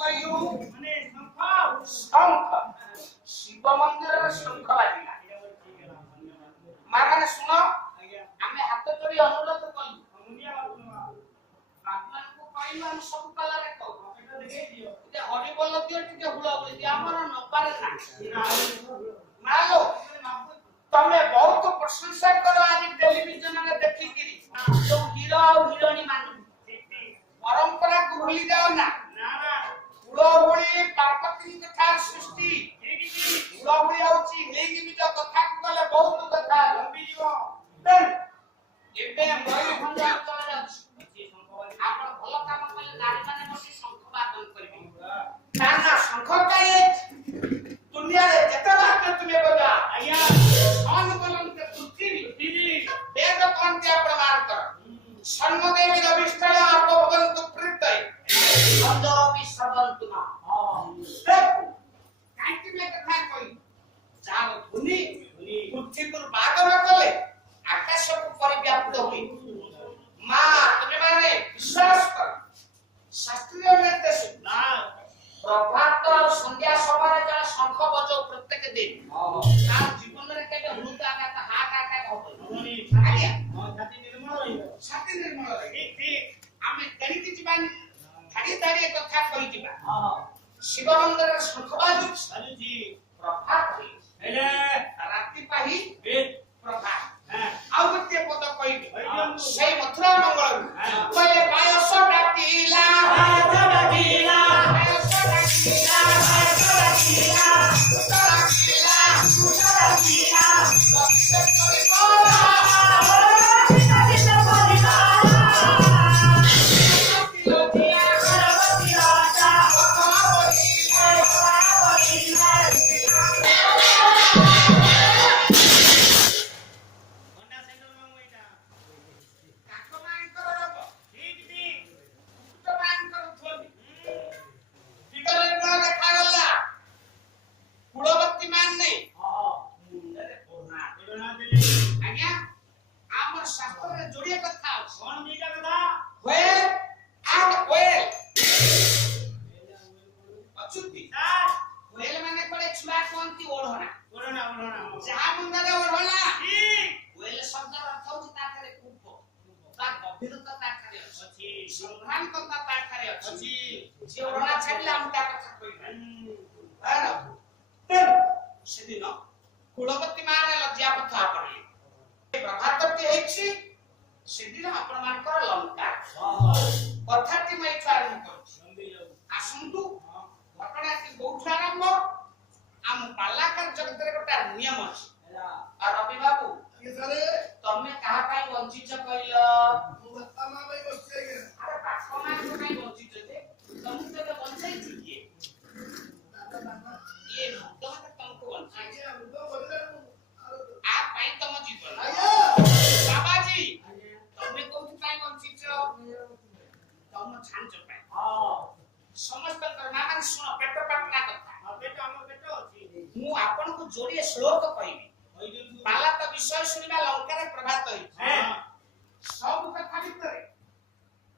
କହିଲୁ ମାନେ ଶଙ୍ଖ ଶିବ ମନ୍ଦିରର ଶଙ୍ଖ ବାଜିଲା। ମା ମାନେ ଶୁଣ, ଆମେ ହାତ ଯୋଡ଼ି ଅନୁରୋଧ କଲୁ ଆପଣଙ୍କୁ କହିଲୁ ଆମେ ସବୁ କଲାରେ କହୁ ଟିକେ ହରି ବୋଲ ଦିଅ, ଟିକେ ହୁଳହୁଳି ଦିଅ, ଆମର ନବାରେ ନାହିଁ। ମାଲୋ ତମେ ବହୁତ ପ୍ରଶଂସା କର ଆଜି ଟେଲିଭିଜନରେ ଦେଖିକିରି ଯୋଉ ହିରୋ ଆଉ ହିରୋଇନ ମାନଙ୍କୁ ପରମ୍ପରାକୁ ଭୁଲି ଯାଅ ନା। ହୁଳହୁଳି ପାର୍ବତୀ କଥା ସୃଷ୍ଟି, ହୁଳହୁଳି ହଉଛି ହେଇକି ନିଜ କଥାକୁ ଗଲେ ବହୁତ କଥା ଏବେ ମୟୂରଭଞ୍ଜ ଅଞ୍ଚଳରେ ଅଛି। ଆପଣ ଭଲ କାମ କଲେ ନାରୀମାନେ ବସି ଶଙ୍ଖ ବାଦନ କରିବେ। ନା ନା ଶଙ୍ଖ କାଇଁ ଦୁନିଆରେ ଯେତେ ବାଦ୍ୟ ତୁମେ ବଜା ଅନୁକୂଲନ୍ତେ ପୃଥିବୀ ବେଦ କହନ୍ତି ପ୍ରମାଣ କର। ସନ୍ମଦେବୀ ରବିଷ୍ଠଳ ଆପବନ୍ତୁ ପ୍ରୀତୈ ସନ୍ଦୋପି ସବନ୍ତୁ ନା। କାହିଁକି ମେ କଥା କହି ଯାହାର ଧ୍ୱନି ପୃଥିବୀରୁ ବାଦନ କଲେ ଆକାଶକୁ ପରିବ୍ୟାପ୍ତ ହୁଏ। ମା ତୁମେ ମାନେ ବିଶ୍ୱାସ କର, ଶାସ୍ତ୍ରୀୟ ନିର୍ଦ୍ଦେଶ ପ୍ରଭାତ ଆଉ ସନ୍ଧ୍ୟା ସମୟରେ ଜଣେ ଶଙ୍ଖ ବଜାଉ ପ୍ରତ୍ୟେକ ଦିନ ତାର ଜୀବନରେ କେବେ ହୃଦ ଆଘାତ ହାର୍ଟ ଆଟାକ୍ ହବନି। ଆଜ୍ଞା ଛାତି ନିର୍ମଳ ରହିବ। ଆମେ ତେଣିକି ଯିବାନି, ଧାଡ଼ି ଧାଡ଼ିଏ କଥା କହିଯିବା। ଶିବ ମନ୍ଦିରରେ ଶଙ୍ଖ ବାଜୁଛି, ପ୍ରଭାତ ରାତି ପାହି ପ୍ରଭାତ। ଆଉ ଗୋଟିଏ ପଦ କହିବି ସେଇ ମଥୁରା ମଙ୍ଗଳରୁ କହିଲେ ପାୟସ ଡାକିଲା ସେଦିନ କୁଳବତୀ ମାନେ ଲଜ୍ଜା ପଥ ଆପଣେଇଲେ। ପ୍ରଭାତଟି ହେଇଛି ସେଦିନ ଆପଣ ମାନଙ୍କର ଲଙ୍କା କଥାଟି ମୁଁ ଏଇଠୁ ଆରମ୍ଭ କରୁଛି। ଆସନ୍ତୁ ଘଟଣାଟି କୋଉଠୁ ଆରମ୍ଭ? ଆମ ପାଲାକାର ଜଗତରେ ଗୋଟେ ନିୟମ ଅଛି। ଆଉ ରବି ବାବୁ ତମେ କାହା ପାଇଁ ବଞ୍ଚିଛ କହିଲ? ବାପା ମା ପାଇଁ ବଞ୍ଚିଛ। ଆରେ ବାପା ମାଙ୍କ ପାଇଁ ବଞ୍ଚିଛ ଯେ ତମକୁ କେବେ ବଞ୍ଚାଇଛି କିଏ? ଇଏ ଭକ୍ତମାନେ ତମକୁ ବଞ୍ଚାଇଛି। ଆ ପାଇଁ ତମ ଜୀବନ ବାବାଜୀ ତମେ କୋଉଥି ପାଇଁ ବଞ୍ଚିଛ? ତମ ଛାଞ୍ଚ ପାଇଁ। ସମସ୍ତଙ୍କର ନା ମାନେ ଶୁଣ, ପେଟ ପାଟଣା କଥା। ମୁଁ ଆପଣଙ୍କୁ ଯୋଡ଼ିଏ ଶ୍ଲୋକ କହିବି। ପାଲା ତ ବିଷୟ ଶୁଣିବା ଲଙ୍କାରେ ପ୍ରଭାତ ହେଇଛି। ସବୁ କଥା ଭିତରେ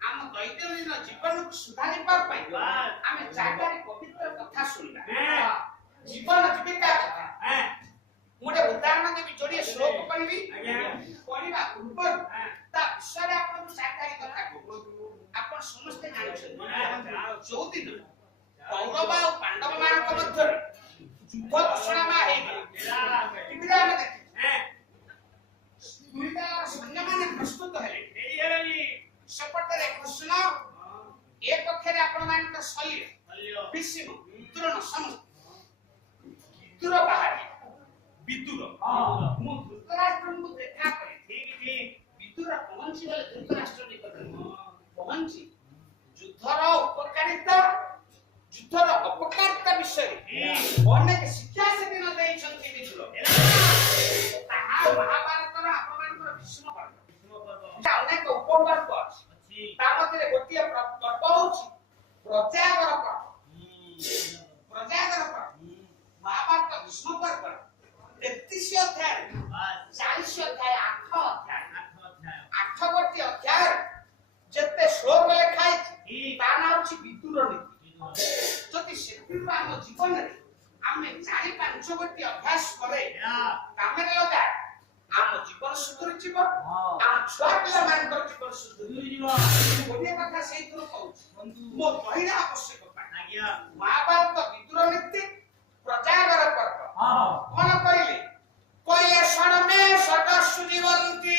ଆମ ଦୈନନ୍ଦିନ ଜୀବନକୁ ସୁଧାରିବା ପାଇଁ ଆମେ ଚାରିଟି ପବିତ୍ର କଥା ଶୁଣିବା। ଜୀବନ ଜୀବିକା କଥା। ମୁଁ ଗୋଟେ ଉଦାହରଣ ଦେବି, ଯୋଡ଼ିଏ ଶ୍ଲୋକ କହିବି। ପଢିବା ପୂର୍ବରୁ ତା ବିଷୟରେ ଆପଣଙ୍କୁ ଚାରିଟି କଥା କହୁଛି। ଆପଣ ସମସ୍ତେ ଜାଣିଛନ୍ତି ଯୋଉଦିନ କୌରବ ଆଉ ପାଣ୍ଡବ ମାନଙ୍କ ମଧ୍ୟରେ ଯୁଦ୍ଧ ଘୋଷଣା ହେଇଗଲା, ଟିଭିରେ ଆମେ ଦେଖିଛୁ। ଦୁଇଦଳର ସୈନ୍ୟମାନେ ପ୍ରସ୍ତୁତ ହେଲେ। ସେପଟରେ କୃଷ୍ଣ, ଏ ପକ୍ଷରେ ଆପଣ ମାନଙ୍କ ଶୈଳ ଭୀଷ୍ମ ଦ୍ରୋଣ ସମସ୍ତେ। ବିଦୁର ବାହାରେ ବିଦୁର ମୁଁ ଧୃତରାଷ୍ଟ୍ରଙ୍କୁ ଦେଖା କରେ। ବିଦୁର ପହଞ୍ଚିଗଲେ ଧୃତରାଷ୍ଟ୍ର ନିକଟରେ ପହଞ୍ଚି ଯୁଦ୍ଧର ଉପକାରିତା, ଯୁଦ୍ଧର ଅପକାରିତା ବିଷୟରେ ଅନେକ ଶିକ୍ଷା ସେଦିନ ଦେଇଛନ୍ତି ବିଦୁର। ତାହା ମହାଭାରତର ଆପଣମାନଙ୍କର ଭୀଷ୍ମ ପର୍ବ। ଅନେକ ଉପପର୍ବ ଅଛି, ତା ମଧ୍ୟରେ ଗୋଟିଏ ପର୍ବ ହଉଛି ପ୍ରଜାଗର ପର୍ବ। ପ୍ରଜାଗର ପର୍ବ ମହାଭାରତ ଭୀଷ୍ମ ପର୍ବ 33 ଅଧ୍ୟାୟ 40 ଅଧ୍ୟାୟ 8 ଗୋଟି ଅଧ୍ୟାୟ ଯେତେ ଶ୍ଲୋକ ଲେଖା ହେଇଛି ତା ନାଁ ହଉଛି ବିଦୁର ନୀତି। କିନ୍ତୁ ଆମ ଜୀବନରେ ଆମେ 4-5 ଗୋଟି ଅଭ୍ୟାସ करे କାମରେ ଲଗା ଆମ ଜୀବନ ସୁଧୁରି ଯିବ ଆମ ଛୁଆ ପିଲାମାନଙ୍କର ଜୀବନ ସୁଧୁରି ଯିବ ଗୋଟିଏ କଥା ସେଇଥିରୁ କହୁଛି ମୋ କହିବା ଆବଶ୍ୟକ ପାଇଁ ମହାଭାରତ ବିଦୁର ନୀତି ପ୍ରଜାଗର ପର୍ବ କଣ କହିଲେ କହିଲେ ଷଡ଼ମେ ଷଡ଼ସୁ ଜୀବନ୍ତି